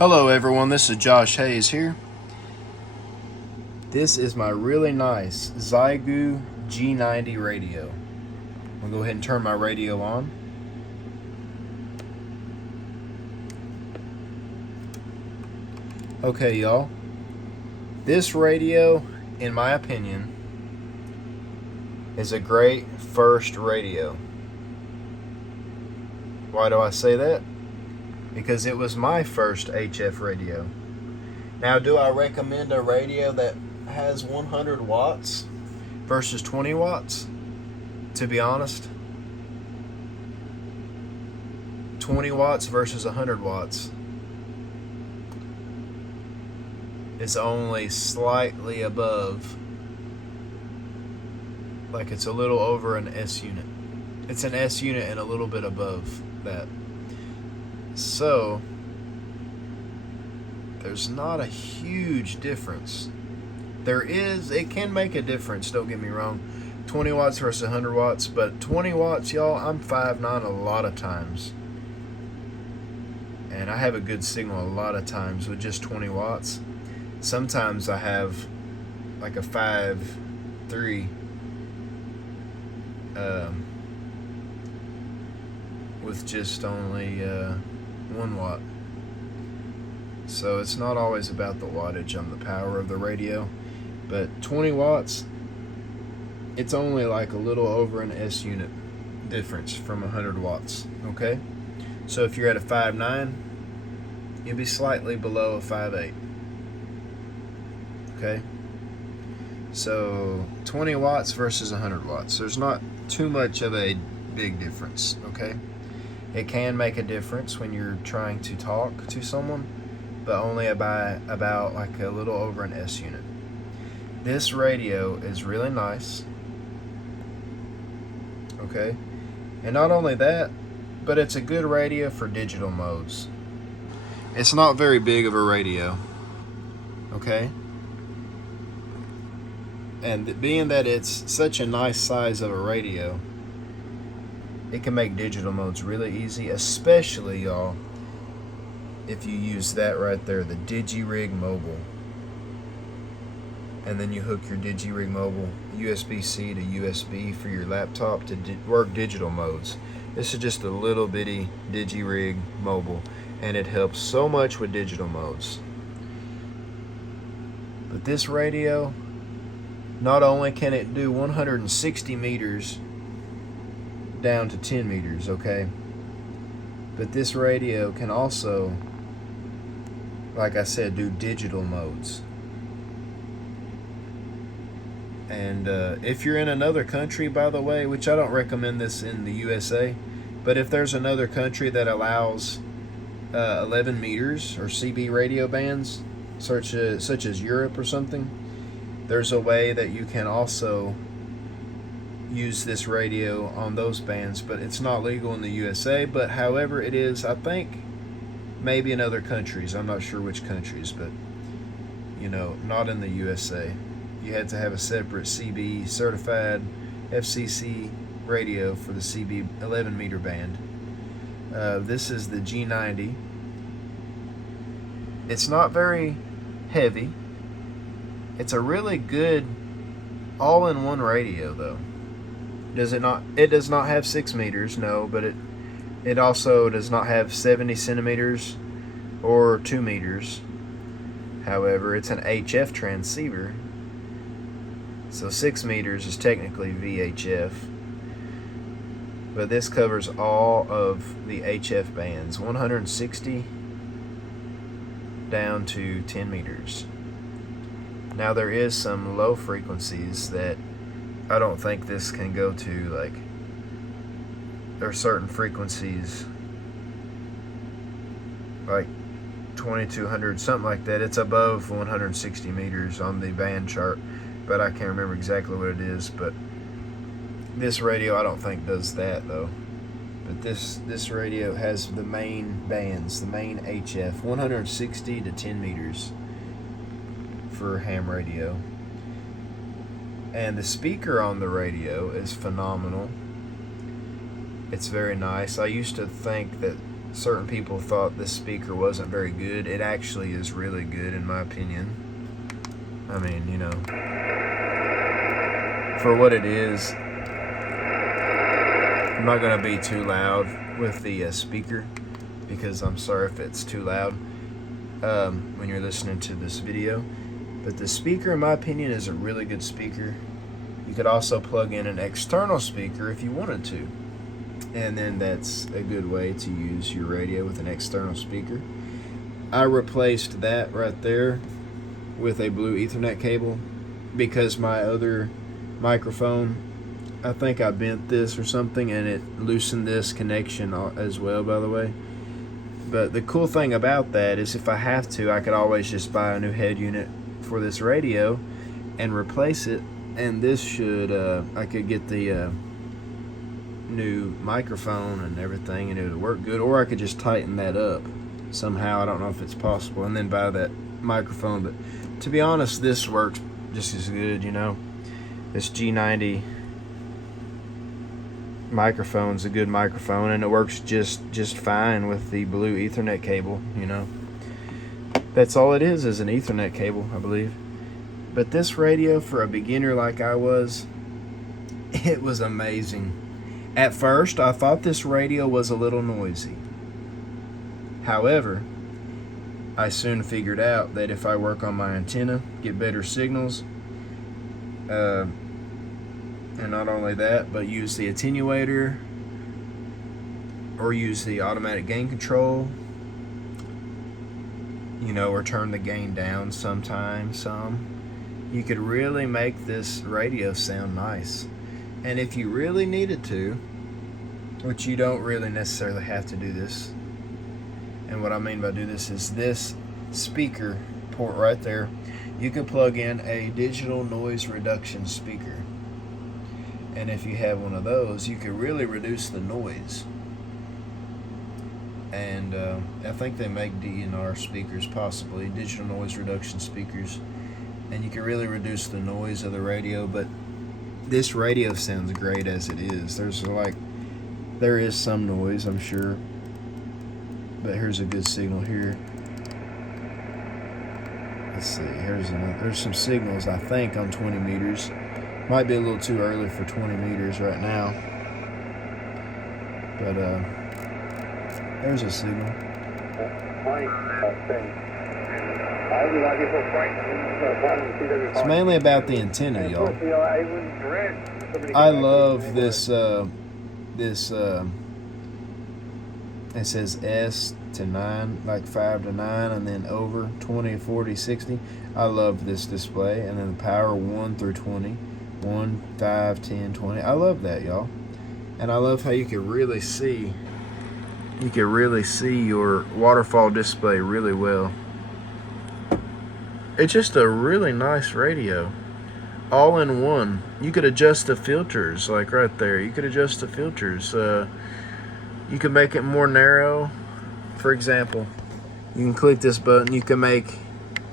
Hello everyone, this is Josh Hayes here. This is my really nice Xiegu G90 radio. I'm going to go ahead and turn my radio on. Okay y'all, this radio, in my opinion, is a great first radio. Why do I say that? Because it was my first HF radio. Now, do I recommend a radio that has 100 watts versus 20 watts? To be honest, 20 watts versus 100 watts is only slightly above, like it's a little over an S unit. It's an S unit and a little bit above that. So there's not a huge difference. It can make a difference, don't get me wrong. 20 watts versus 100 watts, but 20 watts, y'all, I'm 5'9" a lot of times. And I have a good signal a lot of times with just 20 watts. Sometimes I have like a 5'3" with just only 1 watt. So it's not always about the wattage on the power of the radio, but 20 watts, it's only like a little over an S unit difference from 100 watts, okay? So if you're at a 5'9", you'll be slightly below a 5'8", okay? So 20 watts versus 100 watts, there's not too much of a big difference, okay? It can make a difference when you're trying to talk to someone, but only about like a little over an S unit. This radio is really nice, okay? And not only that, but it's a good radio for digital modes. It's not very big of a radio, okay? And being that it's such a nice size of a radio, it can make digital modes really easy, especially, y'all, if you use that right there, the DigiRig Mobile. And then you hook your DigiRig Mobile USB-C to USB for your laptop to work digital modes. This is just a little bitty DigiRig Mobile, and it helps so much with digital modes. But this radio, not only can it do 160 meters down to 10 meters, okay? But this radio can also, like I said, do digital modes. And if you're in another country, by the way, which I don't recommend this in the USA, but if there's another country that allows 11 meters or CB radio bands, such as Europe or something, there's a way that you can also use this radio on those bands, but it's not legal in the USA. But however, it is, I think, maybe in other countries. I'm not sure which countries, but not in the USA. You had to have a separate CB certified FCC radio for the CB 11 meter band. This is the G90. It's not very heavy. It's a really good all-in-one radio, though. Does it not? It does not have 6 meters, no, but it also does not have 70 centimeters or 2 meters. However, it's an HF transceiver, so 6 meters is technically VHF. But this covers all of the HF bands, 160 down to 10 meters. Now there is some low frequencies that I don't think this can go to. Like, there are certain frequencies, like 2200, something like that. It's above 160 meters on the band chart, but I can't remember exactly what it is. But this radio, I don't think does that though. But this radio has the main bands, the main HF, 160 to 10 meters for ham radio. And the speaker on the radio is phenomenal. It's very nice. I used to think that certain people thought this speaker wasn't very good. It actually is really good in my opinion. I mean, you know, for what it is. I'm not going to be too loud with the speaker, because I'm sorry if it's too loud when you're listening to this video. But the speaker, in my opinion, is a really good speaker. You could also plug in an external speaker if you wanted to. And then that's a good way to use your radio with an external speaker. I replaced that right there with a blue Ethernet cable because my other microphone, I think I bent this or something, and it loosened this connection as well, by the way. But the cool thing about that is if I have to, I could always just buy a new head unit for this radio and replace it, and this should, I could get the new microphone and everything and it would work good, or I could just tighten that up somehow. I don't know if it's possible, and then buy that microphone. But to be honest, this works just as good, you know. This G90 microphone's a good microphone, and it works just fine with the blue Ethernet cable, you know. That's all it is an Ethernet cable, I believe. But this radio, for a beginner like I was, it was amazing. At first, I thought this radio was a little noisy. However, I soon figured out that if I work on my antenna, get better signals, and not only that, but use the attenuator or use the automatic gain control, you know, or turn the gain down sometimes some, you could really make this radio sound nice. And if you really needed to, which you don't really necessarily have to do this, and what I mean by do this is this speaker port right there, you can plug in a digital noise reduction speaker. And if you have one of those, you can really reduce the noise. And I think they make DNR speakers, possibly digital noise reduction speakers, and you can really reduce the noise of the radio. But this radio sounds great as it is. There is some noise, I'm sure, but here's a good signal here. Let's see, there's some signals, I think, on 20 meters. Might be a little too early for 20 meters right now, but there's a signal. It's mainly about the antenna, y'all. I love this, it says S to 9, like 5 to 9, and then over 20, 40, 60. I love this display, and then the power 1 through 20. 1, 5, 10, 20. I love that, y'all. And I love how you can really see your waterfall display really well. It's just a really nice radio, all in one. You could adjust the filters, like right there. You could adjust the filters. You can make it more narrow. For example, you can click this button. You can make,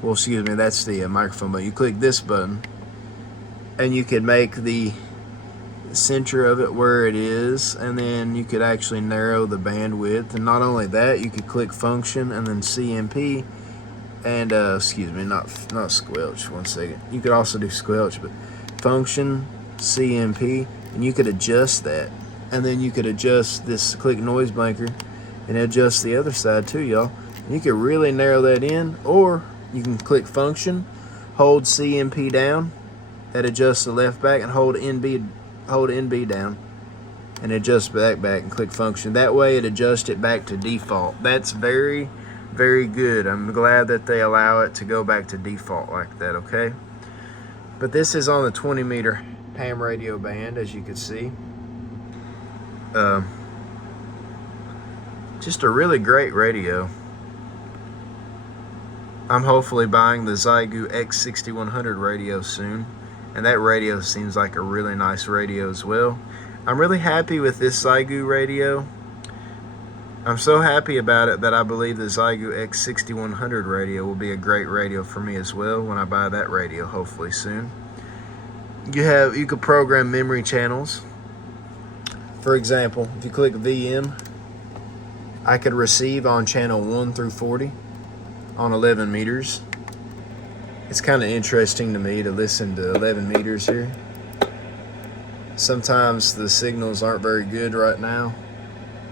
well, excuse me, that's the microphone button. You click this button, and you could make the center of it where it is, and then you could actually narrow the bandwidth. And not only that, you could click function and then CMP, and excuse me, not squelch, 1 second. You could also do squelch, but function, CMP, and you could adjust that. And then you could adjust this, click noise blanker, and adjust the other side too, y'all. You could really narrow that in, or you can click function, hold CMP down, that adjusts the left back, and hold NB down, and adjust back, and click function. That way it adjusts it back to default. That's very, very good. I'm glad that they allow it to go back to default like that, okay? But this is on the 20 meter ham radio band, as you can see. Just a really great radio. I'm hopefully buying the Xiegu X6100 radio soon, and that radio seems like a really nice radio as well. I'm really happy with this Xiegu radio. I'm so happy about it that I believe the Xiegu X6100 radio will be a great radio for me as well when I buy that radio, hopefully soon. You could program memory channels. For example, if you click VM, I could receive on channel 1 through 40 on 11 meters. It's kind of interesting to me to listen to 11 meters here. Sometimes the signals aren't very good right now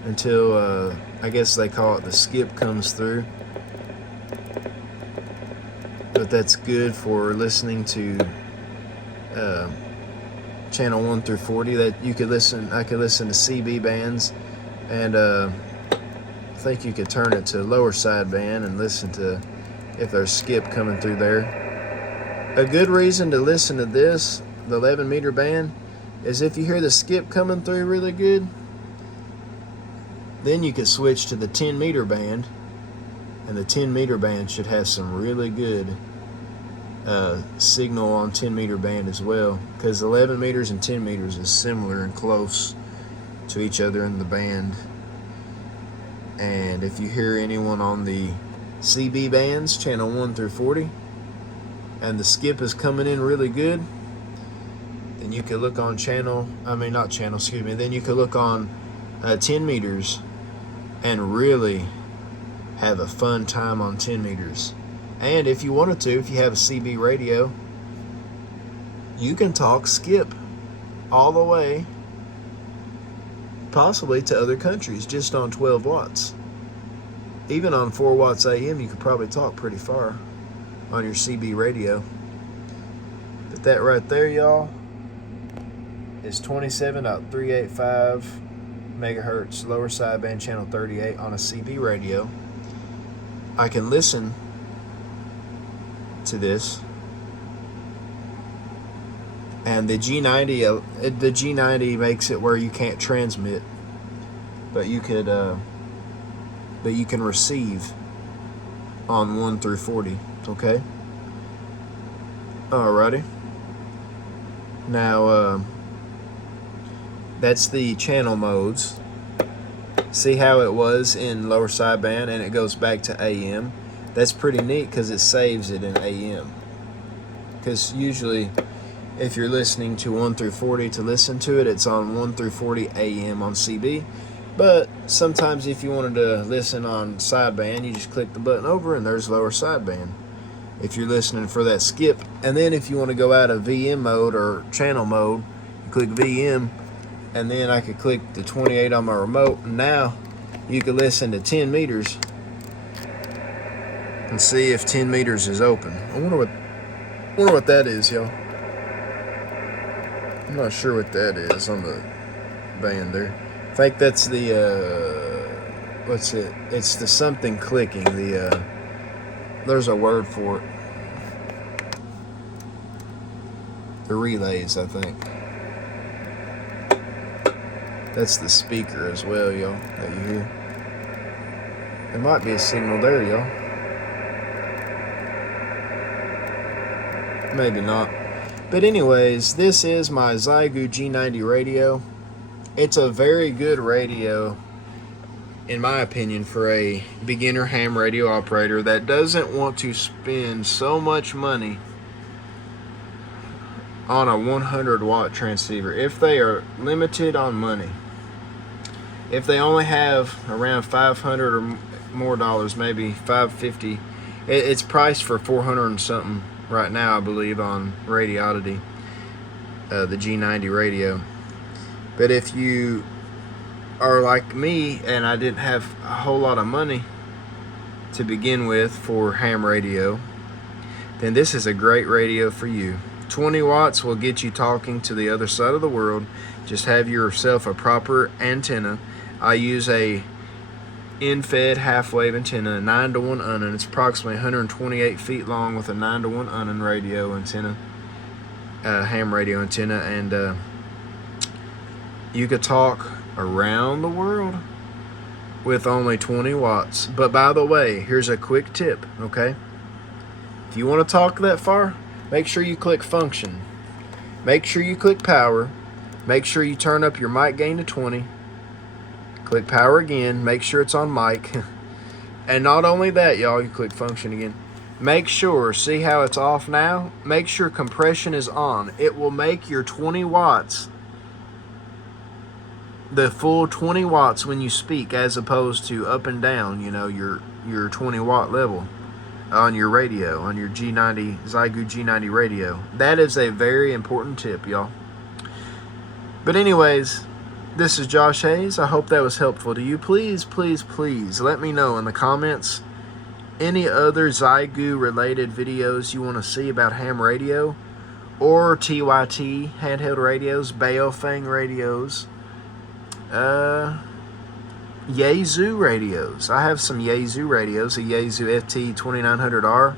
until I guess they call it the skip comes through. But that's good for listening to channel 1 through 40. That you could listen. I could listen to CB bands, and I think you could turn it to lower sideband and listen to if there's skip coming through there. A good reason to listen to this, the 11 meter band, is if you hear the skip coming through really good, then you could switch to the 10 meter band, and the 10 meter band should have some really good signal on 10 meter band as well, because 11 meters and 10 meters is similar and close to each other in the band. And if you hear anyone on the CB bands, channel 1 through 40, and the skip is coming in really good, then you could look on then you could look on 10 meters and really have a fun time on 10 meters. And if you wanted to, if you have a CB radio, you can talk skip all the way, possibly to other countries, just on 12 watts. Even on 4 watts AM, you could probably talk pretty far on your CB radio. But that right there, y'all, is 27.385 megahertz lower sideband channel 38 on a CB radio. I can listen to this, and the G90 makes it where you can't transmit, but you can receive on 1 through 40. Okay. Alrighty. Now that's the channel modes. See how it was in lower sideband and it goes back to AM. That's pretty neat because it saves it in AM. Because usually if you're listening to 1 through 40 to listen to it, it's on 1 through 40 AM on CB. But sometimes if you wanted to listen on sideband, you just click the button over and there's lower sideband if you're listening for that skip. And then if you want to go out of VM mode or channel mode, you click VM, and then I could click the 28 on my remote, and now you could listen to 10 meters and see if 10 meters is open. I wonder what that is, y'all. I'm not sure what that is on the band there. I think that's the what's it? It's the something clicking. There's a word for it. The relays, I think. That's the speaker as well, y'all, that you hear. There might be a signal there, y'all. Maybe not. But anyways, this is my Xiegu G90 radio. It's a very good radio, in my opinion, for a beginner ham radio operator that doesn't want to spend so much money on a 100 watt transceiver. If they are limited on money, if they only have around $500 or more dollars, maybe $550, it's priced for $400 and something right now, I believe, on Radioddity, the G90 radio. But if you are like me and I didn't have a whole lot of money to begin with for ham radio, then this is a great radio for you. 20 watts will get you talking to the other side of the world. Just have yourself a proper antenna. I use a in-fed half-wave antenna, a 9-to-1 Unan. It's approximately 128 feet long with a 9-to-1 Unan radio antenna, ham radio antenna, and you could talk around the world with only 20 watts. But by the way, here's a quick tip, okay? If you want to talk that far, make sure you click function. Make sure you click power. Make sure you turn up your mic gain to 20. Click power again. Make sure it's on mic. And not only that, y'all, you click function again. Make sure, see how it's off now? Make sure compression is on. It will make your 20 watts the full 20 watts when you speak, as opposed to up and down, you know, your 20 watt level on your radio, on your G90, Xiegu G90 radio. That is a very important tip, y'all. But anyways, this is Josh Hayes. I hope that was helpful to you. Please, please, please let me know in the comments any other Xiegu related videos you want to see about ham radio, or TYT handheld radios, Baofeng radios, Xiegu radios. I have some Xiegu radios, a Xiegu FT2900R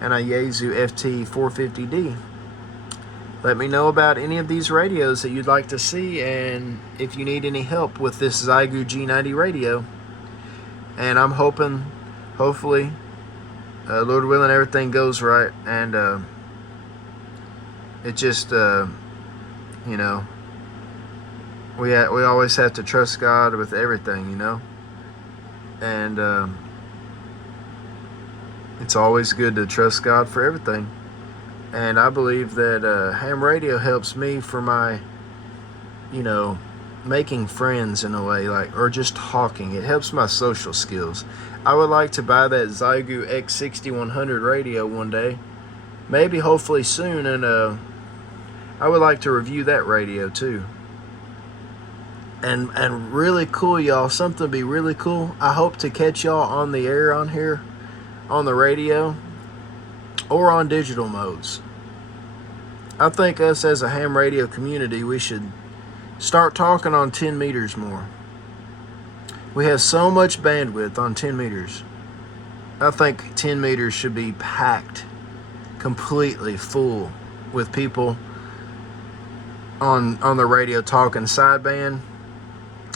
and a Xiegu FT450D. Let me know about any of these radios that you'd like to see, and if you need any help with this Xiegu G90 radio. And I'm hoping, hopefully, Lord willing, everything goes right, and it just, you know, we always have to trust God with everything, you know, and it's always good to trust God for everything. And I believe that ham radio helps me for my, you know, making friends in a way, like, or just talking. It helps my social skills. I would like to buy that Xiegu X6100 radio one day, maybe hopefully soon, and I would like to review that radio too. And really cool, y'all, something to be really cool. I hope to catch y'all on the air on here, on the radio, or on digital modes. I think us as a ham radio community, we should start talking on 10 meters more. We have so much bandwidth on 10 meters. I think 10 meters should be packed completely full with people on the radio talking sideband,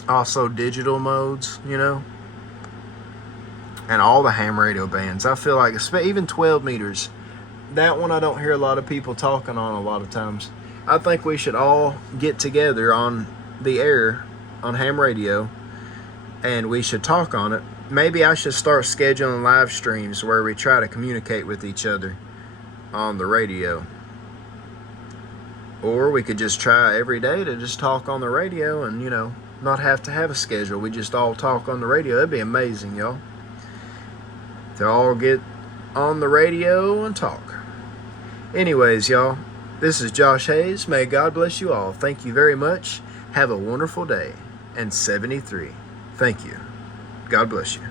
also digital modes, you know, and all the ham radio bands. I feel like even 12 meters, that one I don't hear a lot of people talking on a lot of times. I think we should all get together on the air on ham radio, and we should talk on it. Maybe I should start scheduling live streams where we try to communicate with each other on the radio. Or we could just try every day to just talk on the radio and, you know, not have to have a schedule. We just all talk on the radio. That'd be amazing, y'all. To all get on the radio and talk. Anyways, y'all, this is Josh Hayes. May God bless you all. Thank you very much. Have a wonderful day. And 73. Thank you. God bless you.